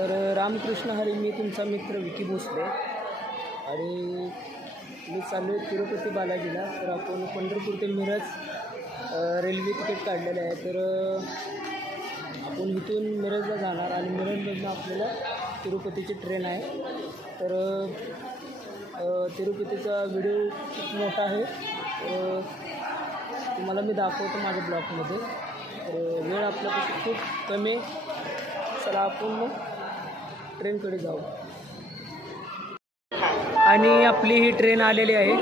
तर रामकृष्ण हरी, मी तुमचा मित्र विकी भोसले आणि मी चाललो आहे तिरुपती बालाजीला. तर आपण पंढरपूर ते मिरज रेल्वे तिकीट काढलेलं आहे. तर आपण इथून मिरजला जाणार आणि मिरजमधून आपल्याला तिरुपतीची ट्रेन आहे. तर तिरुपतीचा व्हिडिओ खूप मोठा आहे, तुम्हाला मी दाखवतो माझ्या ब्लॉगमध्ये. तर वेळ आपल्यापासून खूप कमी, चला आपण मग ट्रेनकडे जाऊ. आणि आपली ही ट्रेन आलेली आहे.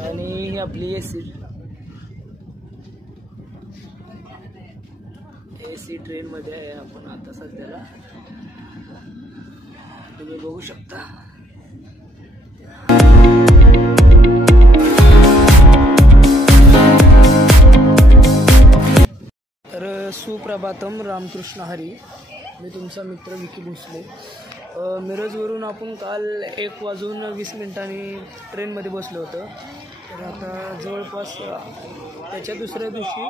आणि ही आपली एसी ट्रेनमध्ये आहे आपण आता सध्याला, तुम्ही बघू शकता. तर सुप्रभातम, रामकृष्ण हरी, मी तुमचा मित्र विकी भोसले. मिरजवरून आपण काल 1:20 ट्रेनमध्ये बसलो होतो. तर आता जवळपास त्याच्या दुसऱ्या दिवशी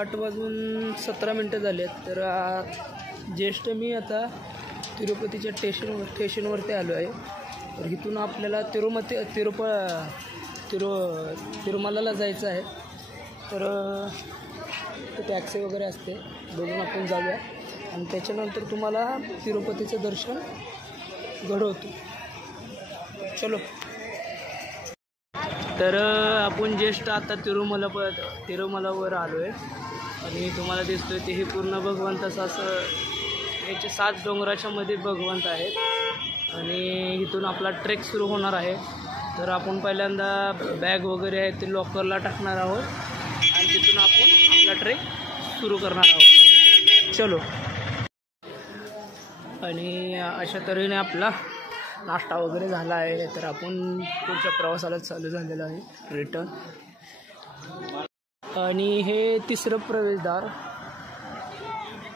8:17 झाले आहेत. तर ज्येष्ठ मी आता तिरुपतीच्या स्टेशनवरती आलो आहे. तर इथून आपल्याला तिरुमलाला जायचं आहे. तर टॅक्सी वगैरे असते, बघून आपण जाऊया आणि त्याच्यानंतर तुम्हाला तिरुपतीचं दर्शन घडवतो. चलो. तर आपण ज्येष्ठ आता तिरुमलावर आलो आहे आणि तुम्हाला दिसतोय ते हे पूर्ण भगवंताचं असं, याचे 7 डोंगराच्या मध्ये भगवंत आहेत आणि इथून आपला ट्रेक सुरू होणार आहे. तर आपण पहिल्यांदा बॅग वगैरे आहे ते लॉकरला टाकणार आहोत आणि तिथून आपण आपला ट्रेक सुरू करणार आहोत. चलो. आणि अशा तऱ्हेने आपला नाश्ता वगैरे झाला आहे. तर आपण पुढच्या प्रवासाला चालू झालेला आहे, रिटर्न. आणि हे 3रं प्रवेशद्वार,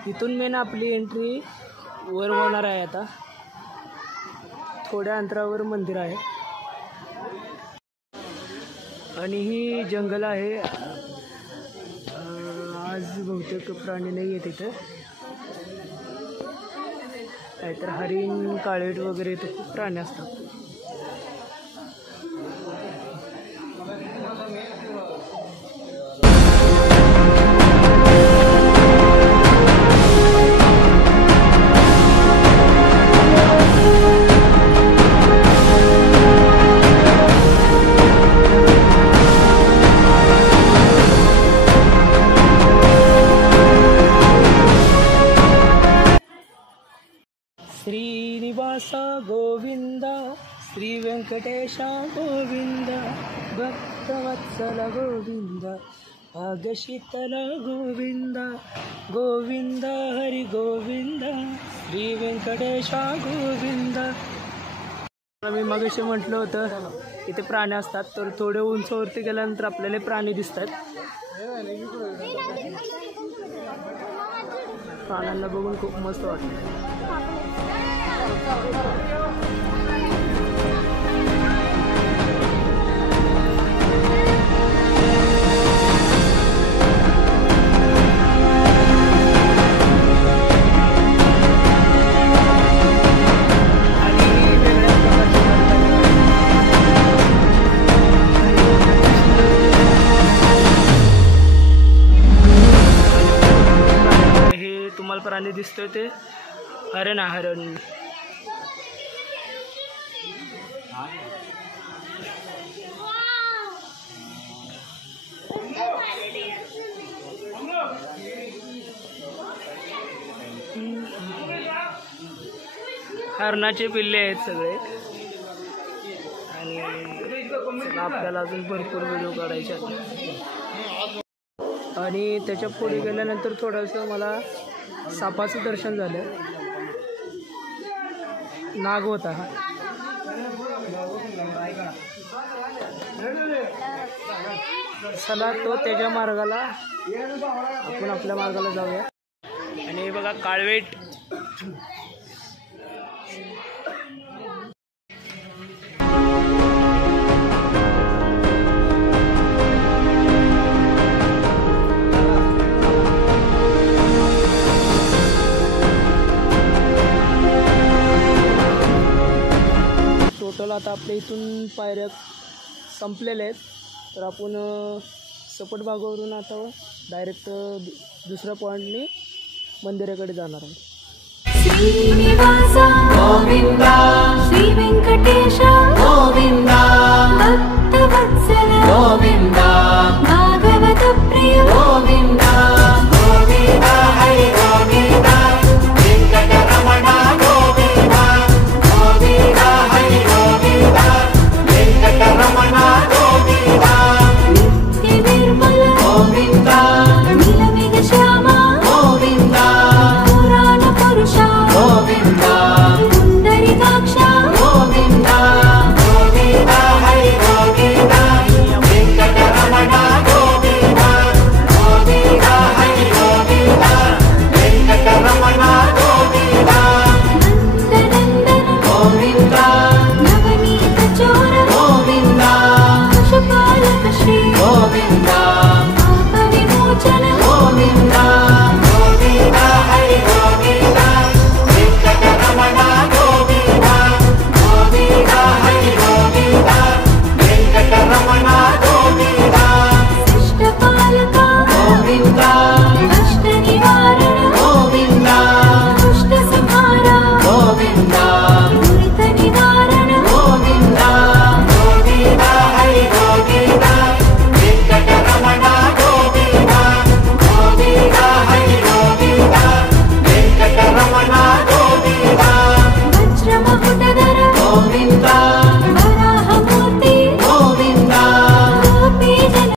इथून मेन आपली एंट्री वर होणार आहे. आता थोड्या अंतरावर मंदिर आहे आणि ही जंगल आहे. आज बहुतेक प्राणी नाही आहे तिथं, काहीतरी हरिण, काळवीट वगैरे इथे खूप प्राणी असतात. श्रीनिवास गोविंद, श्री व्यंकटेश गोविंद, भक्तवत्सल गोविंद, भाग्यशीतल गोविंद, गोविंद हरि गोविंद, श्री व्यंकटेश गोविंद. मी मगाशी म्हटलं होतं इथे प्राणी असतात. तर थोडे उंचवरती गेल्यानंतर आपल्याला प्राणी दिसतात. प्राण्यांना बघून खूप मस्त वाटतं. हे तुम्हाला प्राणी दिसतोय ते हरण आहे, हरण. हरणाचे पिल्ले आहेत सगळे आणि आपल्याला अजून भरपूर व्हिडिओ काढायचे आहेत. आणि त्याच्या पुढे गेल्यानंतर थोडंसं मला सापाचं दर्शन झालं. नाग होता हा. चला तो त्याच्या मार्गाला, आपण आपल्या मार्गाला जाऊया. आणि बघा काळवेट टोटल आता आपल्या इथून पायऱ्या संपलेल्या आहेत, तर आपण सपाट भागावरून आता डायरेक्ट दुसऱ्या पॉईंटने मंदिराकडे जाणार आहोत.